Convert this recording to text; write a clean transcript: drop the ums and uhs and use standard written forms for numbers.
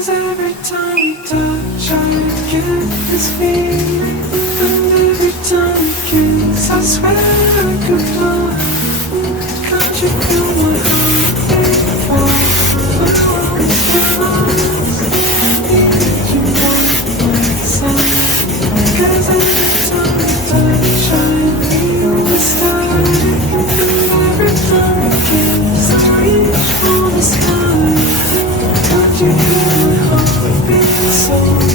'Cause every time we touch I get this feeling. And every time we kiss I swear I could fly. Can't you feel my heart beat fast? My world is lost. Need you by my side. 'Cause every time we touch I feel the stars. And every time we kiss I reach for the sky. Can't you hear my heart beat so